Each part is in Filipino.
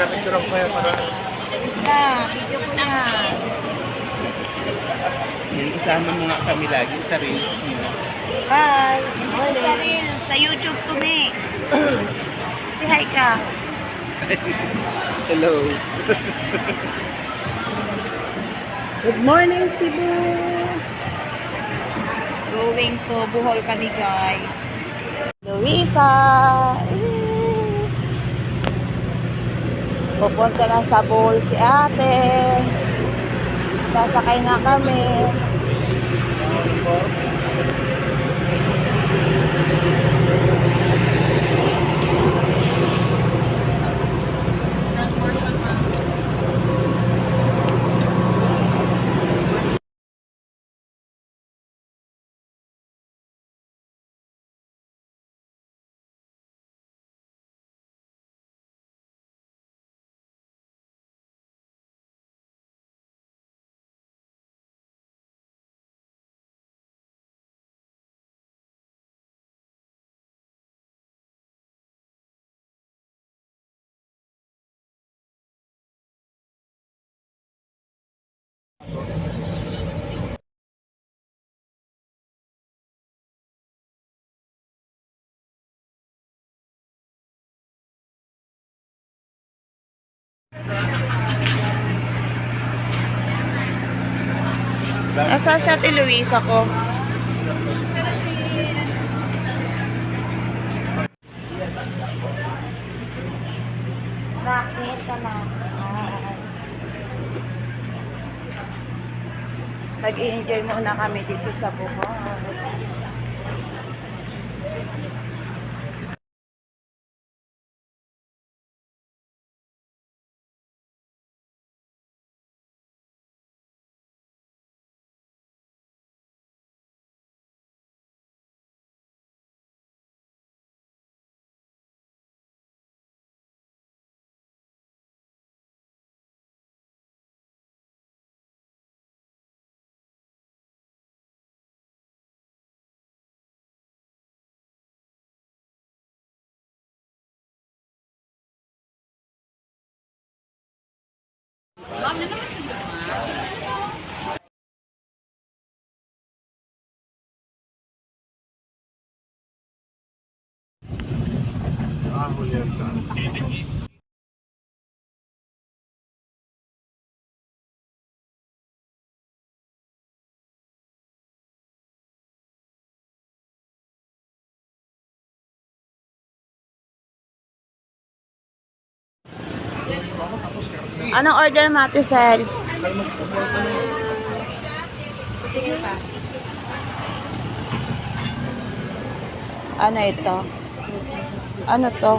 Napicture ko yan para... Video ko na. Yung isama mo nga kami lagi sa reels mo. Hi! Sa Reels, sa YouTube to me. Si hi ka. Hello. Good morning, Cebu! Going to Bohol kami, guys. Luisa! Pupunta na sa Bohol si ate. Sasakay na kami. Nasa si Ate Luisa ko. Bakit ka na? Nag-i-enjoy muna kami dito sa Bohol. Ma'am, na naman sa Anong order mo, Ate Sel? Ano ito? Ano to?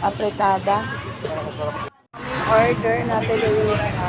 Apritada. Order natin, Luisa.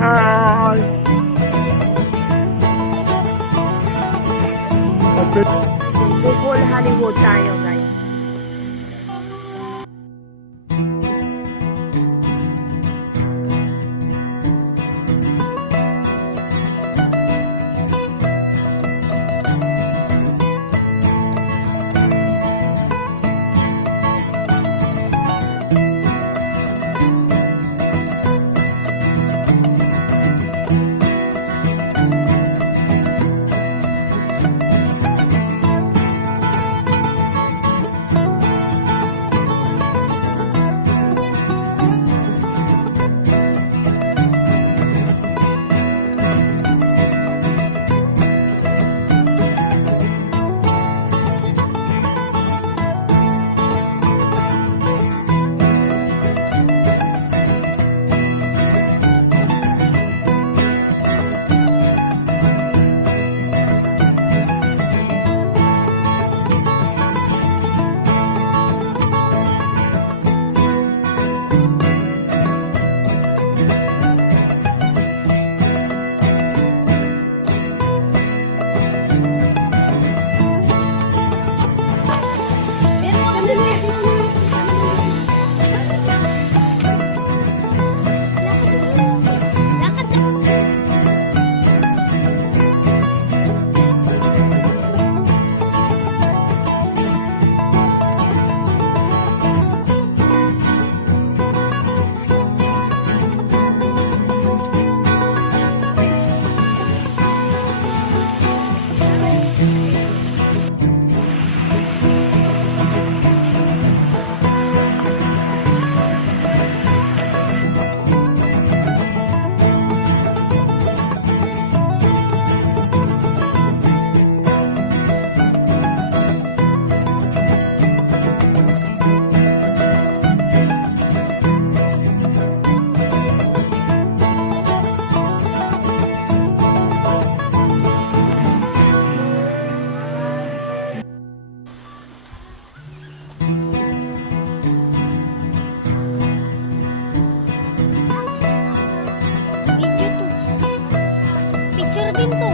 Hi! Bukol Hollywood tayo, guys. Video to. Picture din to.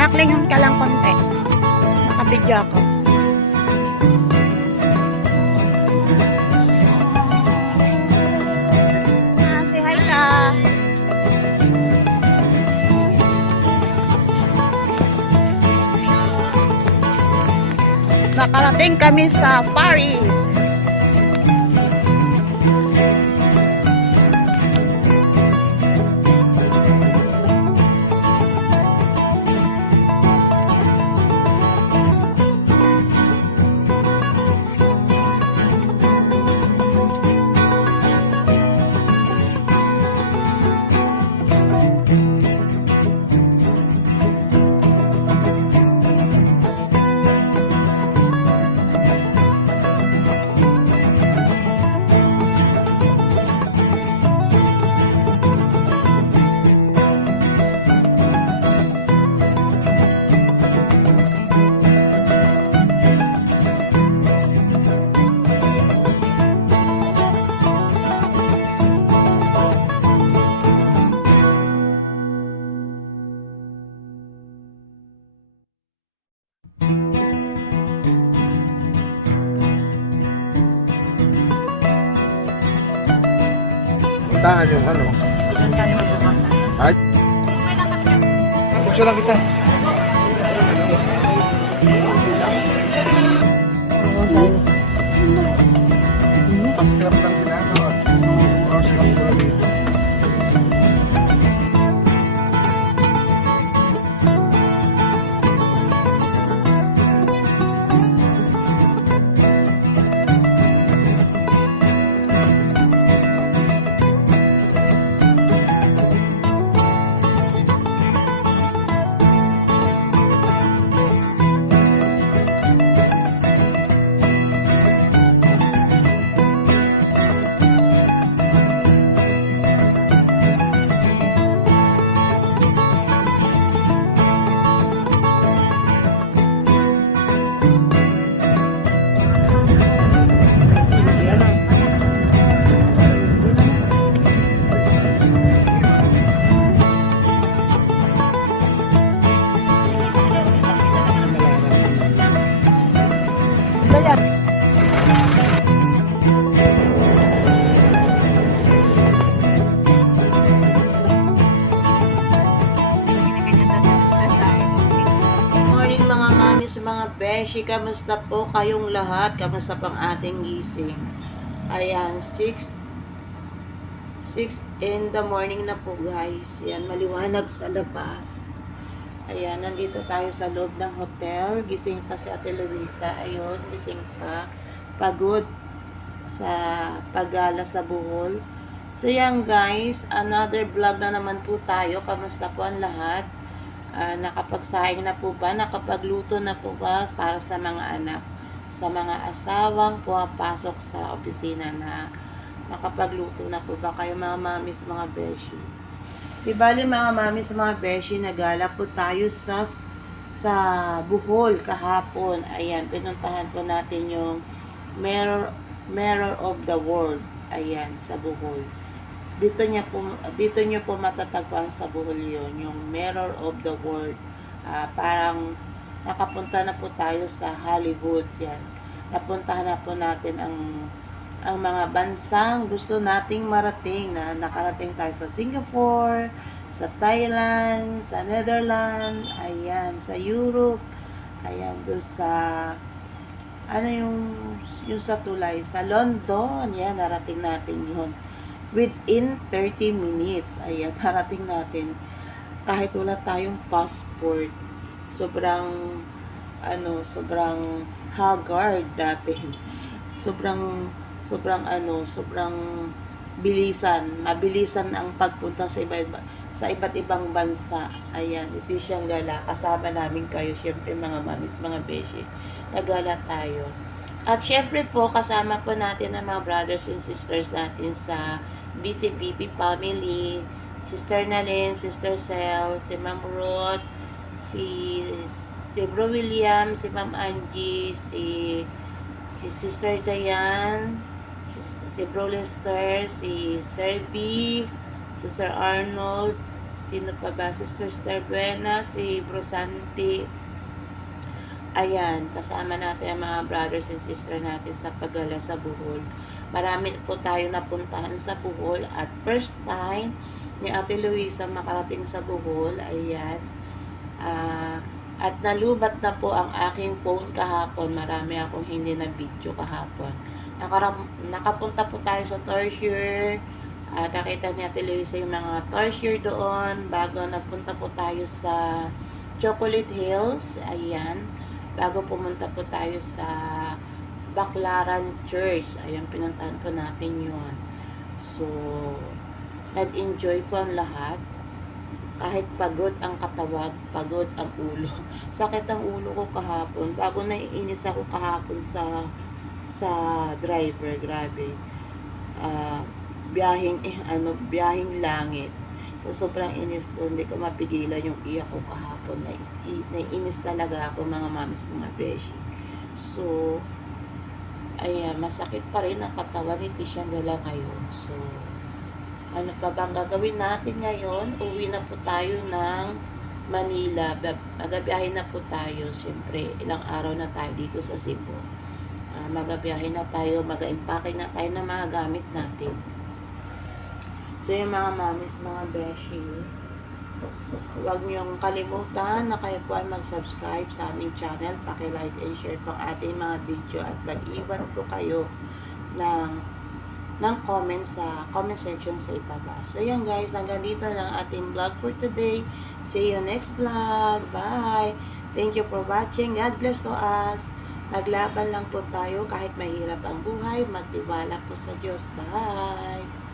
Naklingon ka lang konti. Nakabidyo ako. Say hi ka. Nakarating kami sa Paris. Puntahan yung ano. Doon kami magbukas. Ay. Buksan lang kita. Paskrap lang sila. Paskrap lang sila. Beshi, kamusta po kayong lahat? Kamusta pang ating gising? Ayan, 6 in the morning na po guys. Yan, maliwanag sa labas. Ayan, nandito tayo sa loob ng hotel. Gising pa si Ate Luisa. Ayun, gising pa. Pagod sa paggala sa Bohol. So yan guys, another vlog na naman po tayo. Kamusta po ang lahat? Nakapagsaing na po ba? Nakapagluto na po ba para sa mga anak? Sa mga asawang pumapasok sa opisina na nakapagluto na po ba kayo mga mamis, mga beshi? Di bali mga mamis, mga beshi, nagala po tayo sa Bohol kahapon. Ayan, pinuntahan po natin yung Mirror of the World. Ayan, sa Bohol. Dito nyo po matatagpuan sa Bohol yun, yung Mirror of the World. Parang nakapunta na po tayo sa Hollywood yan. Napuntahan na po natin ang mga bansang gusto nating marating, na nakarating tayo sa Singapore, sa Thailand, sa Netherlands, ayan, sa Europe, ayan, doon sa ano yung sa tulay, sa London, yan, narating natin yun. Within 30 minutes, ayan, narating natin. Kahit wala tayong passport, sobrang haggard natin. Sobrang mabilisan ang pagpunta sa iba't ibang bansa. Ayan, ito siyang gala. Kasama namin kayo, syempre mga mamis, mga beshi. Nagala tayo. At syempre po, kasama po natin ang mga brothers and sisters natin sa BCBP family, Sister Nalyn, Sister Cel, si Ma'am Ruth, si Bro William, si Ma'am Angie, si Sister Jayan, si Bro Lester, si Sir B, si Sir Arnold, sino pa ba? Sister Buena, si Bro Santi. Ayan, kasama natin ang mga brothers and sisters natin sa paggala sa Bohol. Marami po tayo napuntahan sa Bohol at first time ni Ate Luisa makarating sa Bohol. Ayan. At nalubat na po ang aking phone kahapon. Marami akong hindi na video kahapon. Nakapunta po tayo sa Torture. Nakita ni Ate Luisa yung mga Torture doon. Bago napunta po tayo sa Chocolate Hills. Ayan. Bago pumunta po tayo sa Baclaran Church. Ayan, pinuntahan po natin yun. So, nag-enjoy po ang lahat. Kahit pagod ang katawan, pagod ang ulo. Sakit ang ulo ko kahapon. Bago naiinis ako kahapon sa driver, grabe. Biyahing langit. So, sobrang inis ko, hindi ko mapigilan yung iyak ko kahapon. Naiinis talaga ako, mga mamis, mga beshi. So, ayan, masakit pa rin ang katawan ni Tisyang Gala ngayon. So, ano pa bang gagawin natin ngayon? Uwi na po tayo ng Manila. Magabiyahin na po tayo. Siyempre, ilang araw na tayo dito sa Cebu. Magabiyahin na tayo, mag-impake na tayo ng mga gamit natin. So, yung mga mamis, mga beshi, huwag niyong kalimutan na kayo po ay mag-subscribe sa aming channel. Paki-like and share po ating mga video at mag-iwan po kayo ng comment sa comment section sa ibaba. So, yan guys, hanggang dito lang ating vlog for today. See you next vlog. Bye! Thank you for watching. God bless to us. Maglaban lang po tayo kahit mahirap ang buhay. Magtiwala po sa Diyos. Bye!